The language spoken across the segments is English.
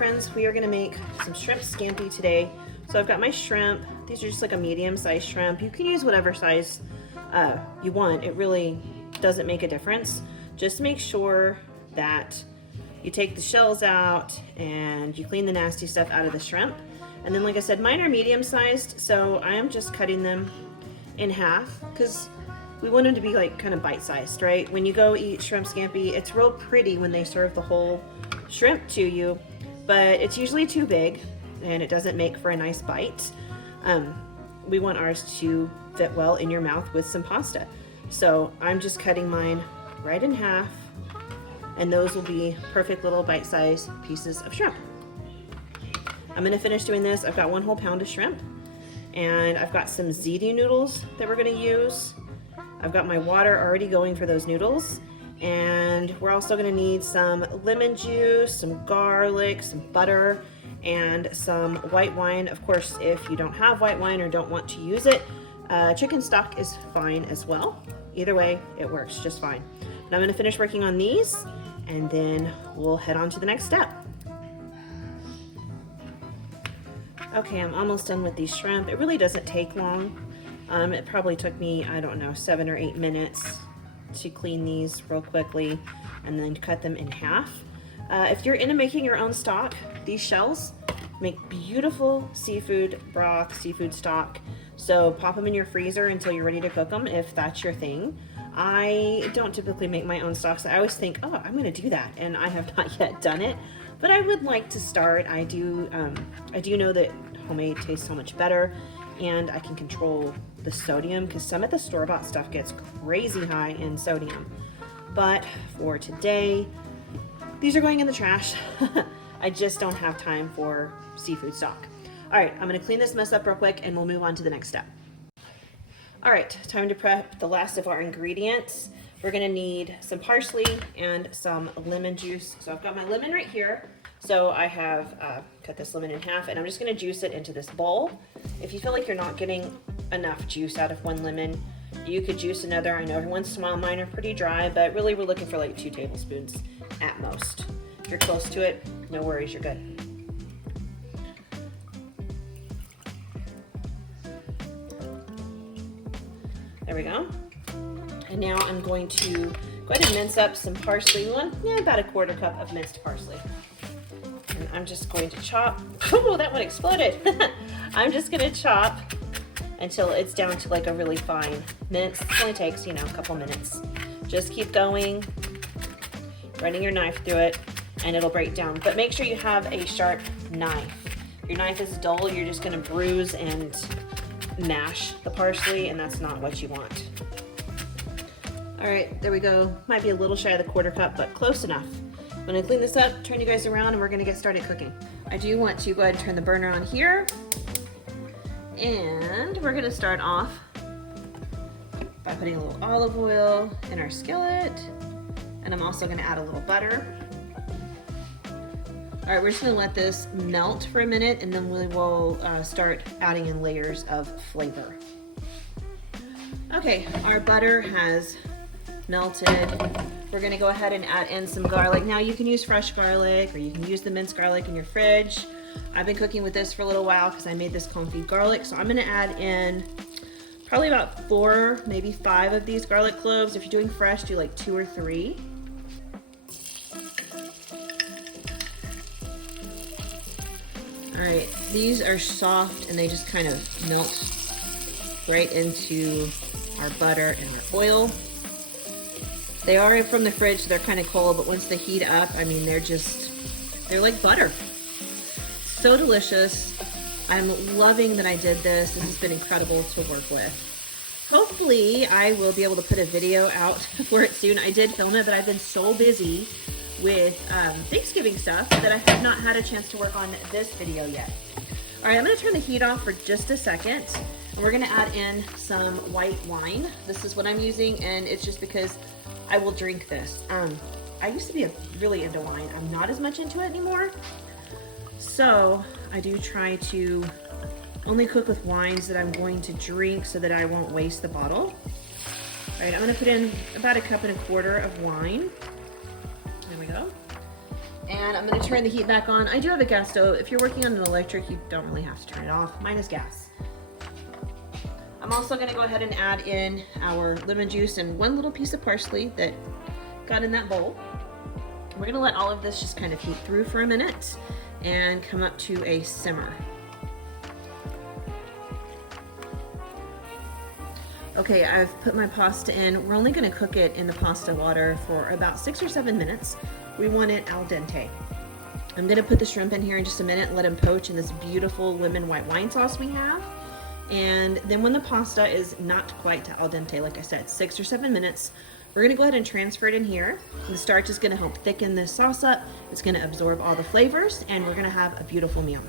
friends, we are gonna make some shrimp scampi today. So I've got my shrimp. These are just like a medium-sized shrimp. You can use whatever size you want. It really doesn't make a difference. Just make sure that you take the shells out and you clean the nasty stuff out of the shrimp. And then, like I said, mine are medium-sized, so I am just cutting them in half because we want them to be like kind of bite-sized, right? When you go eat shrimp scampi, it's real pretty when they serve the whole shrimp to you, but it's usually too big and it doesn't make for a nice bite. We want ours to fit well in your mouth with some pasta. So I'm just cutting mine right in half, and those will be perfect little bite-sized pieces of shrimp. I'm gonna finish doing this. I've got 1 whole pound of shrimp, and I've got some ziti noodles that we're gonna use. I've got my water already going for those noodles, and we're also gonna need some lemon juice, some garlic, some butter, and some white wine. Of course, if you don't have white wine or don't want to use it, chicken stock is fine as well. Either way, it works just fine. And I'm gonna finish working on these, and then we'll head on to the next step. Okay, I'm almost done with these shrimp. It really doesn't take long. It probably took me, I don't know, 7 or 8 minutes to clean these real quickly and then cut them in half. If you're into making your own stock, these shells make beautiful seafood broth, seafood stock. So pop them in your freezer until you're ready to cook them if that's your thing. I don't typically make my own stocks. I always think, oh, I'm gonna do that, and I have not yet done it, but I would like to start. I do know that homemade tastes so much better, and I can control the sodium because some of the store-bought stuff gets crazy high in sodium. But for today, these are going in the trash. I just don't have time for seafood stock. All right, I'm gonna clean this mess up real quick and we'll move on to the next step. All right, time to prep the last of our ingredients. We're gonna need some parsley and some lemon juice. So I've got my lemon right here. So I have cut this lemon in half, and I'm just gonna juice it into this bowl. If you feel like you're not getting enough juice out of 1 lemon, you could juice another. I know every once in a while mine are pretty dry, but really we're looking for like 2 tablespoons at most. If you're close to it, no worries, you're good. There we go. And now I'm going to go ahead and mince up some parsley. About a 1/4 cup of minced parsley. And I'm just going to chop. Oh, that one exploded. I'm just gonna chop until it's down to like a really fine mince. It only takes, a couple minutes. Just keep going, running your knife through it, and it'll break down. But make sure you have a sharp knife. If your knife is dull, you're just gonna bruise and mash the parsley, and that's not what you want. All right, there we go. Might be a little shy of the 1/4 cup, but close enough. I'm gonna clean this up, turn you guys around, and we're gonna get started cooking. I do want to go ahead and turn the burner on here. And we're gonna start off by putting a little olive oil in our skillet. And I'm also gonna add a little butter. All right, we're just gonna let this melt for a minute, and then we will start adding in layers of flavor. Okay, our butter has melted. We're gonna go ahead and add in some garlic. Now you can use fresh garlic, or you can use the minced garlic in your fridge. I've been cooking with this for a little while because I made this confit garlic, so I'm gonna add in probably about 4, maybe 5 of these garlic cloves. If you're doing fresh, do like 2 or 3. All right, these are soft and they just kind of melt right into our butter and our oil. They are from the fridge, so they're kind of cold, but once they heat up, I mean, they're like butter. So delicious. I'm loving that I did this. This has been incredible to work with. Hopefully I will be able to put a video out for it soon. I did film it, but I've been so busy with Thanksgiving stuff that I have not had a chance to work on this video yet. All right, I'm gonna turn the heat off for just a second, and we're gonna add in some white wine. This is what I'm using, and it's just because I will drink this. I used to be really into wine. I'm not as much into it anymore. So I do try to only cook with wines that I'm going to drink so that I won't waste the bottle. All right, I'm gonna put in about 1.25 cups of wine. There we go. And I'm gonna turn the heat back on. I do have a gas stove. If you're working on an electric, you don't really have to turn it off. Mine is gas. I'm also gonna go ahead and add in our lemon juice and one little piece of parsley that got in that bowl. We're gonna let all of this just kind of heat through for a minute and come up to a simmer. Okay, I've put my pasta in. We're only gonna cook it in the pasta water for about 6 or 7 minutes. We want it al dente. I'm gonna put the shrimp in here in just a minute and let them poach in this beautiful lemon white wine sauce we have. And then when the pasta is not quite al dente, like I said, 6 or 7 minutes, we're gonna go ahead and transfer it in here. The starch is gonna help thicken this sauce up. It's gonna absorb all the flavors, and we're gonna have a beautiful meal.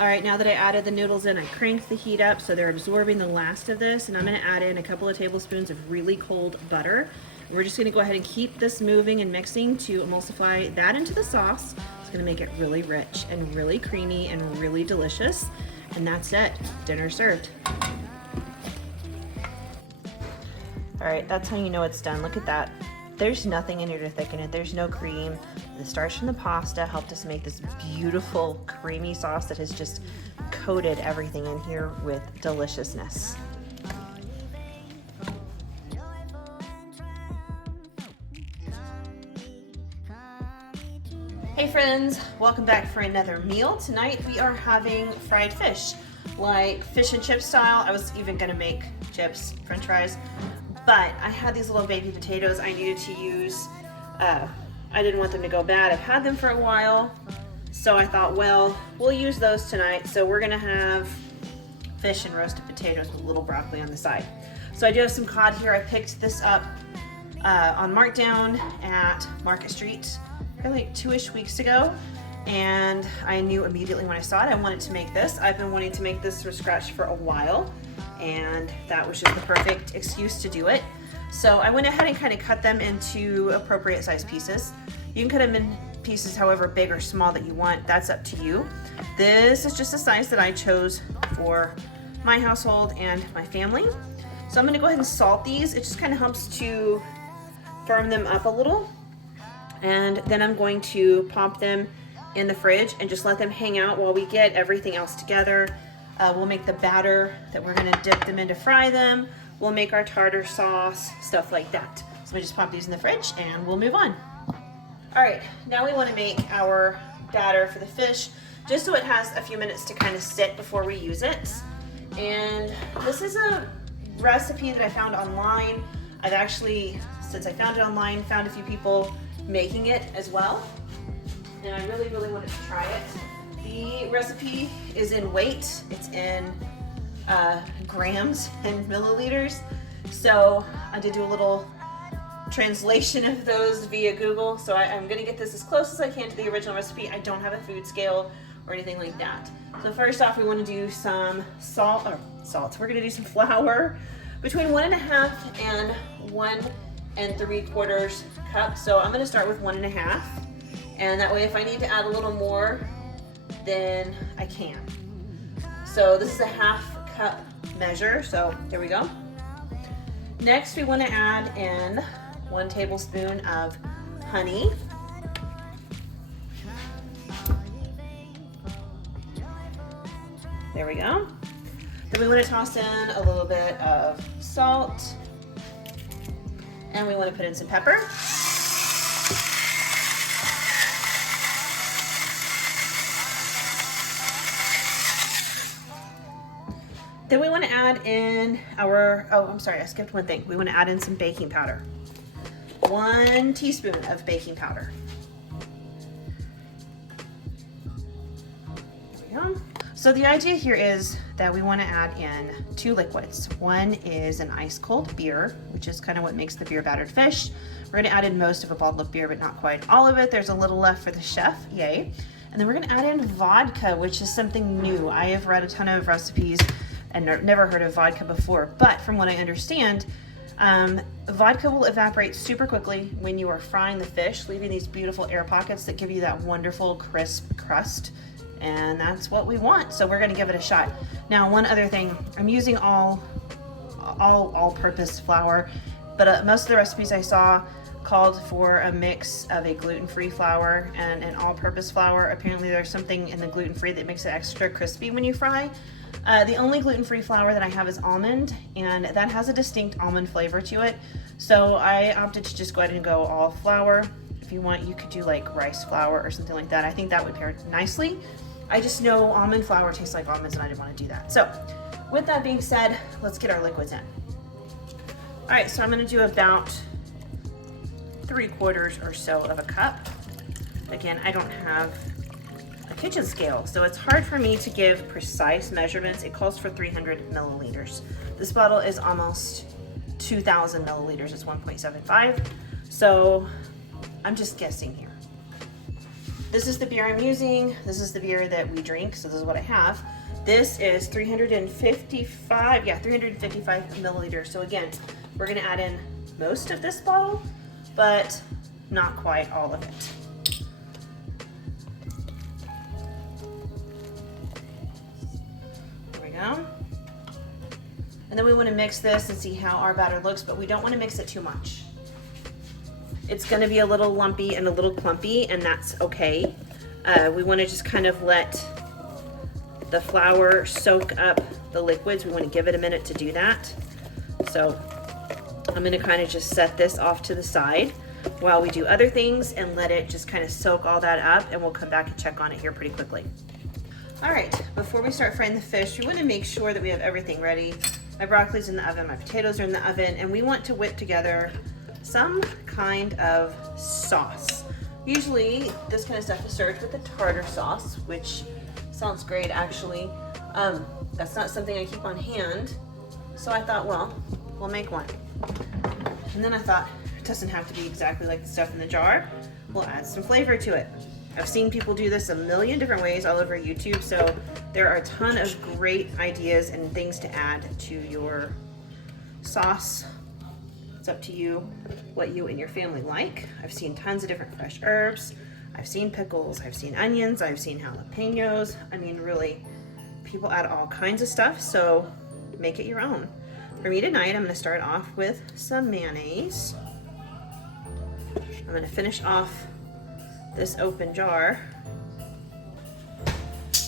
All right, now that I added the noodles in, I cranked the heat up so they're absorbing the last of this, and I'm gonna add in a couple of tablespoons of really cold butter. We're just gonna go ahead and keep this moving and mixing to emulsify that into the sauce. It's gonna make it really rich and really creamy and really delicious. And that's it, dinner served. All right, that's how you know it's done. Look at that. There's nothing in here to thicken it. There's no cream. The starch from the pasta helped us make this beautiful creamy sauce that has just coated everything in here with deliciousness. Hey friends, welcome back for another meal. Tonight we are having fried fish, like fish and chip style. I was even gonna make chips, french fries, but I had these little baby potatoes I needed to use. I didn't want them to go bad. I've had them for a while, so I thought, well, we'll use those tonight. So we're gonna have fish and roasted potatoes with a little broccoli on the side. So I do have some cod here. I picked this up on markdown at Market Street probably like 2-ish weeks ago, and I knew immediately when I saw it I wanted to make this. I've been wanting to make this from scratch for a while, and that was just the perfect excuse to do it. So I went ahead and kind of cut them into appropriate size pieces. You can cut them in pieces however big or small that you want. That's up to you. This is just a size that I chose for my household and my family. So I'm gonna go ahead and salt these. It just kind of helps to firm them up a little. And then I'm going to pop them in the fridge and just let them hang out while we get everything else together. We'll make the batter that we're gonna dip them in to fry them. We'll make our tartar sauce, stuff like that. So we just pop these in the fridge and we'll move on. All right, now we wanna make our batter for the fish, just so it has a few minutes to kind of sit before we use it. And this is a recipe that I found online. I've actually, since I found it online, found a few people making it as well. And I really, really wanted to try it. The recipe is in weight. It's in grams and milliliters. So I did do a little translation of those via Google. So I'm gonna get this as close as I can to the original recipe. I don't have a food scale or anything like that. So first off, we wanna do some salt. We're gonna do some flour, between 1.5 and 1 3/4 cup. So I'm gonna start with 1.5. And that way if I need to add a little more, then I can. So this is a 1/2 cup measure, so there we go. Next we want to add in 1 tablespoon of honey. There we go. Then we want to toss in a little bit of salt, and we want to put in some pepper. Then we want to add in our, oh, I'm sorry, I skipped one thing. We want to add in some baking powder. 1 teaspoon of baking powder. There we go. So the idea here is that we want to add in 2 liquids. One is an ice cold beer, which is kind of what makes the beer battered fish. We're going to add in most of a bottle of beer, but not quite all of it. There's a little left for the chef, yay. And then we're going to add in vodka, which is something new. I have read a ton of recipes and never heard of vodka before, but from what I understand, vodka will evaporate super quickly when you are frying the fish, leaving these beautiful air pockets that give you that wonderful crisp crust. And that's what we want, so we're gonna give it a shot. Now, one other thing, I'm using all-purpose flour, but most of the recipes I saw called for a mix of a gluten-free flour and an all-purpose flour. Apparently there's something in the gluten-free that makes it extra crispy when you fry. The only gluten-free flour that I have is almond, and that has a distinct almond flavor to it. So I opted to just go ahead and go all flour. If you want, you could do like rice flour or something like that. I think that would pair nicely. I just know almond flour tastes like almonds and I didn't want to do that. So with that being said, let's get our liquids in. All right, so I'm gonna do about 3/4 or so of a cup. Again, I don't have a kitchen scale, so it's hard for me to give precise measurements. It calls for 300 milliliters. This bottle is almost 2,000 milliliters, it's 1.75. So I'm just guessing here. This is the beer I'm using. This is the beer that we drink, so this is what I have. This is 355 milliliters. So again, we're gonna add in most of this bottle, but not quite all of it. There we go. And then we want to mix this and see how our batter looks, but we don't want to mix it too much. It's going to be a little lumpy and a little clumpy, and that's okay. We want to just kind of let the flour soak up the liquids. We want to give it a minute to do that. So I'm going to kind of just set this off to the side while we do other things and let it just kind of soak all that up, and we'll come back and check on it here pretty quickly. All right, before we start frying the fish, we want to make sure that we have everything ready. My broccoli's in the oven, my potatoes are in the oven, and we want to whip together some kind of sauce. Usually this kind of stuff is served with a tartar sauce, which sounds great actually. That's not something I keep on hand, so I thought, well, we'll make one. And then I thought, it doesn't have to be exactly like the stuff in the jar. We'll add some flavor to it. I've seen people do this a million different ways all over YouTube, so there are a ton of great ideas and things to add to your sauce. It's up to you what you and your family like. I've seen tons of different fresh herbs. I've seen pickles, I've seen onions, I've seen jalapenos. I mean, really, people add all kinds of stuff, so make it your own. For me tonight, I'm gonna start off with some mayonnaise. I'm gonna finish off this open jar.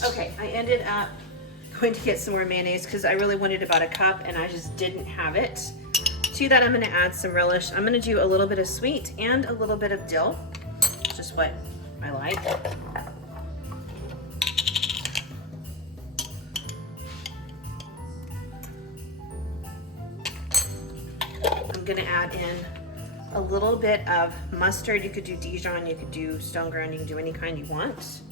Okay, I ended up going to get some more mayonnaise because I really wanted about a cup and I just didn't have it. To that, I'm gonna add some relish. I'm gonna do a little bit of sweet and a little bit of dill. It's just what I like. I'm gonna add in a little bit of mustard. You could do Dijon, you could do stone ground, you can do any kind you want.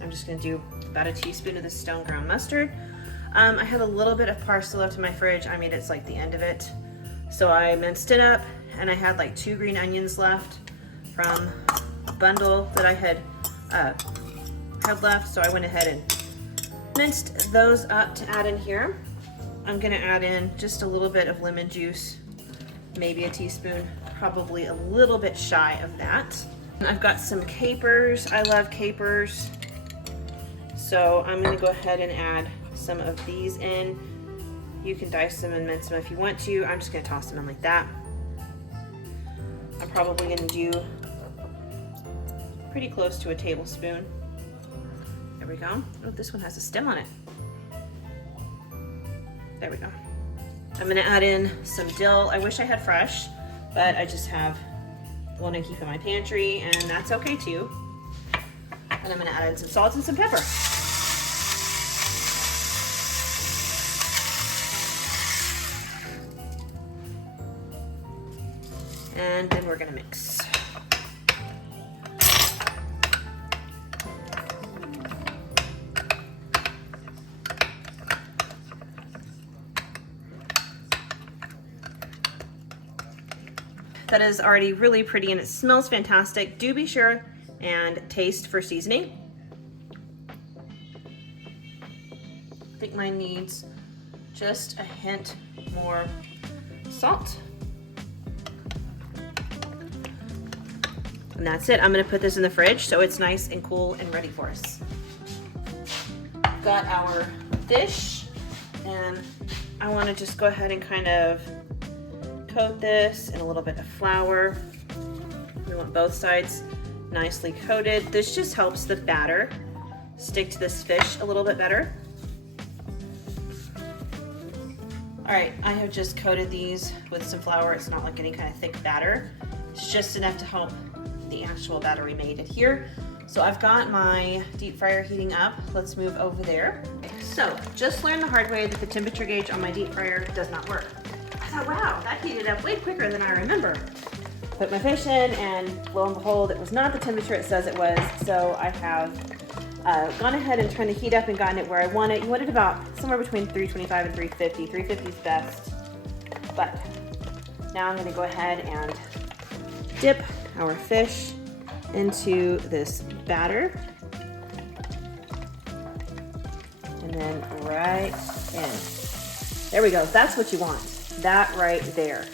I'm just gonna do about a teaspoon of the stone ground mustard. I had a little bit of parsley left in my fridge. I mean, it's like the end of it. So I minced it up, and I had like 2 green onions left from a bundle that I had left. So I went ahead and minced those up to add in here. I'm gonna add in just a little bit of lemon juice, maybe a teaspoon, probably a little bit shy of that. And I've got some capers. I love capers. So I'm gonna go ahead and add some of these in. You can dice them and mince them if you want to. I'm just gonna toss them in like that. I'm probably gonna do pretty close to a tablespoon. There we go. Oh, this one has a stem on it. There we go. I'm gonna add in some dill. I wish I had fresh, but I just have one I keep in my pantry, and that's okay too. And I'm gonna add in some salt and some pepper. And then we're gonna mix. That is already really pretty and it smells fantastic. Do be sure and taste for seasoning. I think mine needs just a hint more salt. And that's it. I'm gonna put this in the fridge so it's nice and cool and ready for us. Got our fish, and I wanna just go ahead and kind of coat this in a little bit of flour. We want both sides nicely coated. This just helps the batter stick to this fish a little bit better. All right, I have just coated these with some flour. It's not like any kind of thick batter. It's just enough to help the actual batter we made adhere. So I've got my deep fryer heating up. Let's move over there. So just learned the hard way that the temperature gauge on my deep fryer does not work. I thought, wow, that heated up way quicker than I remember. Put my fish in, and lo and behold, it was not the temperature it says it was. So I have gone ahead and turned the heat up and gotten it where I want it. You want it about somewhere between 325 and 350. 350 is best. But now I'm going to go ahead and dip our fish into this batter. And then right in. There we go. That's what you want. That right there.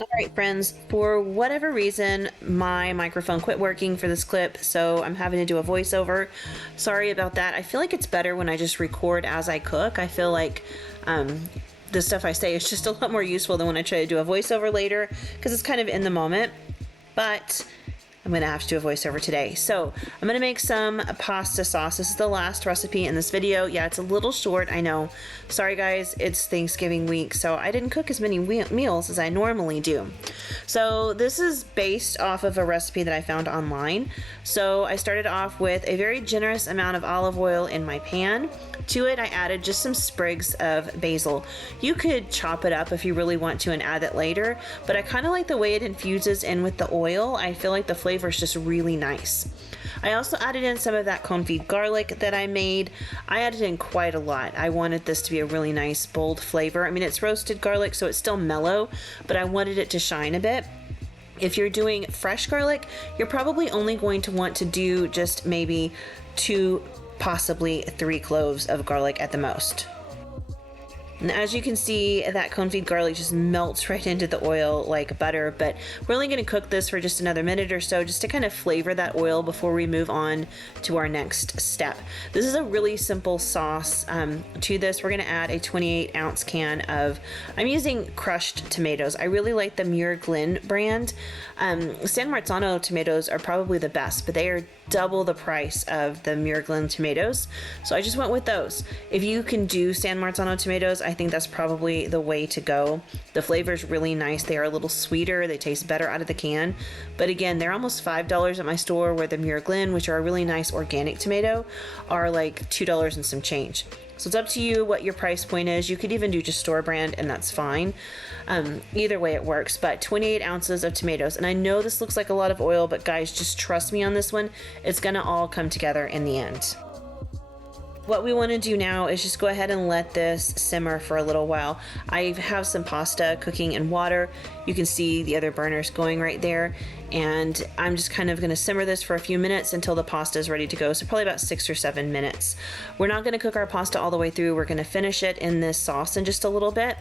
All right, friends, for whatever reason, my microphone quit working for this clip, so I'm having to do a voiceover. Sorry about that. I feel like it's better when I just record as I cook. I feel like the stuff I say is just a lot more useful than when I try to do a voiceover later, because it's kind of in the moment. But I'm gonna have to do a voiceover today. So I'm gonna make some pasta sauce. This is the last recipe in this video. Yeah, it's a little short, I know. Sorry guys, it's Thanksgiving week, so I didn't cook as many meals as I normally do. So this is based off of a recipe that I found online. So I started off with a very generous amount of olive oil in my pan. To it, I added just some sprigs of basil. You could chop it up if you really want to and add it later, but I kind of like the way it infuses in with the oil. I feel like the flavor is just really nice. I also added in some of that confit garlic that I made. I added in quite a lot. I wanted this to be a really nice, bold flavor. I mean, it's roasted garlic, so it's still mellow, but I wanted it to shine a bit. If you're doing fresh garlic, you're probably only going to want to do just maybe 2, possibly 3 cloves of garlic at the most. And as you can see, that confit garlic just melts right into the oil like butter, but we're only going to cook this for just another minute or so just to kind of flavor that oil before we move on to our next step. This is a really simple sauce. To this, we're going to add a 28-ounce can of, I'm using crushed tomatoes. I really like the Muir Glen brand. San Marzano tomatoes are probably the best, but they are double the price of the Muir Glen tomatoes, so I just went with those. If you can do San Marzano tomatoes, I think that's probably the way to go. The flavor is really nice. They are a little sweeter. They taste better out of the can, but again, they're almost $5 at my store, where the Muir Glen, which are a really nice organic tomato, are like $2 and some change. So it's up to you what your price point is. You could even do just store brand, and that's fine. Either way it works, but 28 ounces of tomatoes. And I know this looks like a lot of oil, but guys, just trust me on this one. It's gonna all come together in the end. What we want to do now is just go ahead and let this simmer for a little while. I have some pasta cooking in water. You can see the other burners going right there, and I'm just kind of going to simmer this for a few minutes until the pasta is ready to go, so probably about 6 or 7 minutes. We're not going to cook our pasta all the way through. We're going to finish it in this sauce in just a little bit.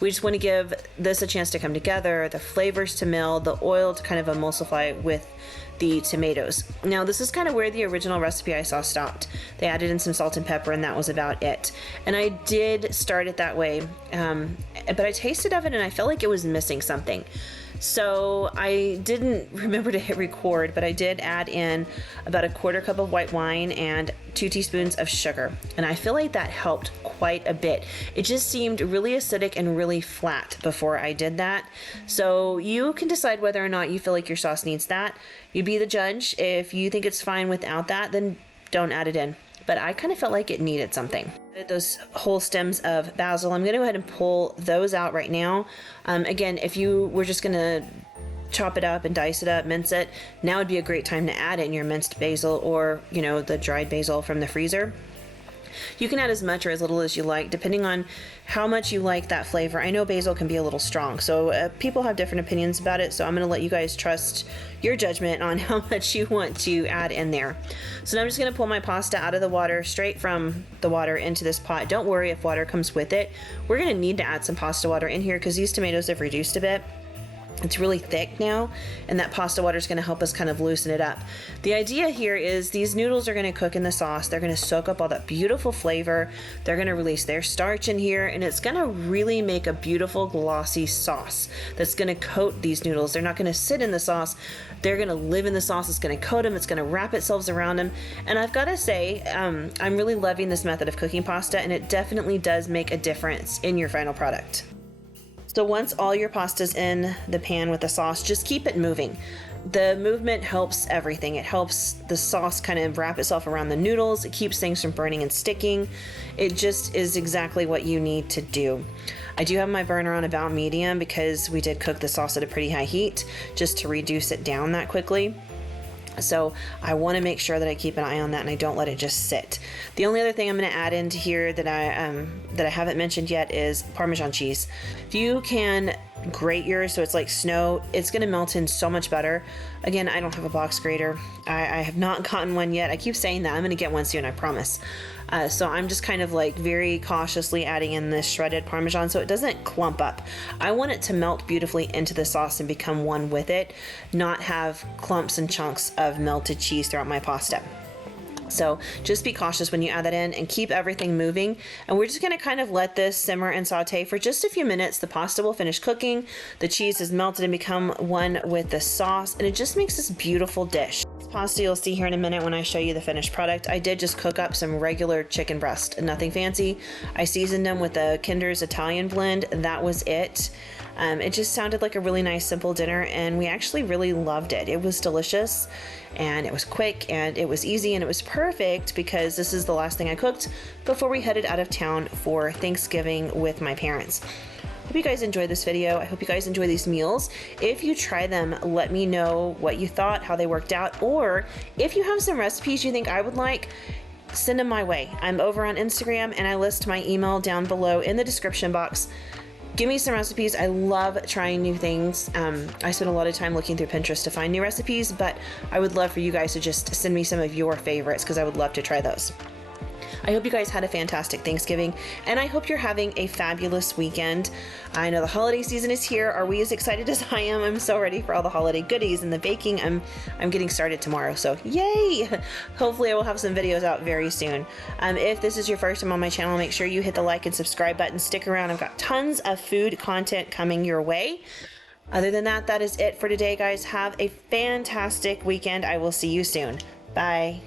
We just want to give this a chance to come together, the flavors to meld, the oil to kind of emulsify with the tomatoes. Now this is kind of where the original recipe I saw stopped. They added in some salt and pepper, and that was about it. And I did start it that way, but I tasted of it and I felt like it was missing something. So I didn't remember to hit record, but I did add in about a 1/4 cup of white wine and 2 teaspoons of sugar. And I feel like that helped quite a bit. It just seemed really acidic and really flat before I did that. So you can decide whether or not you feel like your sauce needs that. You be the judge. If you think it's fine without that, then don't add it in. But I kind of felt like it needed something. Those whole stems of basil, I'm gonna go ahead and pull those out right now. Again, if you were just gonna chop it up and dice it up, mince it, now would be a great time to add in your minced basil or, you know, the dried basil from the freezer. You can add as much or as little as you like, depending on how much you like that flavor. I know basil can be a little strong, so people have different opinions about it, so I'm gonna let you guys trust your judgment on how much you want to add in there. So now I'm just gonna pull my pasta out of the water, straight from the water into this pot. Don't worry if water comes with it. We're gonna need to add some pasta water in here because these tomatoes have reduced a bit. It's really thick now, and that pasta water is going to help us kind of loosen it up. The idea here is these noodles are going to cook in the sauce. They're going to soak up all that beautiful flavor. They're going to release their starch in here, and it's going to really make a beautiful glossy sauce that's going to coat these noodles. They're not going to sit in the sauce. They're going to live in the sauce. It's going to coat them. It's going to wrap itself around them. And I've got to say, I'm really loving this method of cooking pasta, and it definitely does make a difference in your final product. So once all your pasta's in the pan with the sauce, just keep it moving. The movement helps everything. It helps the sauce kind of wrap itself around the noodles. It keeps things from burning and sticking. It just is exactly what you need to do. I do have my burner on about medium because we did cook the sauce at a pretty high heat just to reduce it down that quickly. So I want to make sure that I keep an eye on that and I don't let it just sit. The only other thing I'm going to add into here that I haven't mentioned yet is Parmesan cheese. If you can grate yours so it's like snow, it's going to melt in so much better. Again, I don't have a box grater. I have not gotten one yet. I keep saying that. I'm going to get one soon, I promise. So I'm just kind of like very cautiously adding in this shredded Parmesan so it doesn't clump up. I want it to melt beautifully into the sauce and become one with it, not have clumps and chunks of melted cheese throughout my pasta. So just be cautious when you add that in and keep everything moving. And we're just going to kind of let this simmer and saute for just a few minutes. The pasta will finish cooking. The cheese has melted and become one with the sauce, and it just makes this beautiful dish. This pasta you'll see here in a minute when I show you the finished product. I did just cook up some regular chicken breast, nothing fancy. I seasoned them with a Kinder's Italian blend. That was it. It just sounded like a really nice simple dinner, and we actually really loved it. It was delicious, and it was quick, and it was easy, and it was perfect because this is the last thing I cooked before we headed out of town for Thanksgiving with my parents. Hope you guys enjoyed this video. I hope you guys enjoy these meals. If you try them, let me know what you thought, how they worked out, or if you have some recipes you think I would like, send them my way. I'm over on Instagram, and I list my email down below in the description box. Give me some recipes. I love trying new things. I spend a lot of time looking through Pinterest to find new recipes, but I would love for you guys to just send me some of your favorites because I would love to try those. I hope you guys had a fantastic Thanksgiving, and I hope you're having a fabulous weekend. I know the holiday season is here. Are we as excited as I am? I'm so ready for all the holiday goodies and the baking. I'm getting started tomorrow, so yay! Hopefully I will have some videos out very soon. If this is your first time on my channel, make sure you hit the like and subscribe button. Stick around. I've got tons of food content coming your way. Other than that, that is it for today, guys. Have a fantastic weekend. I will see you soon. Bye.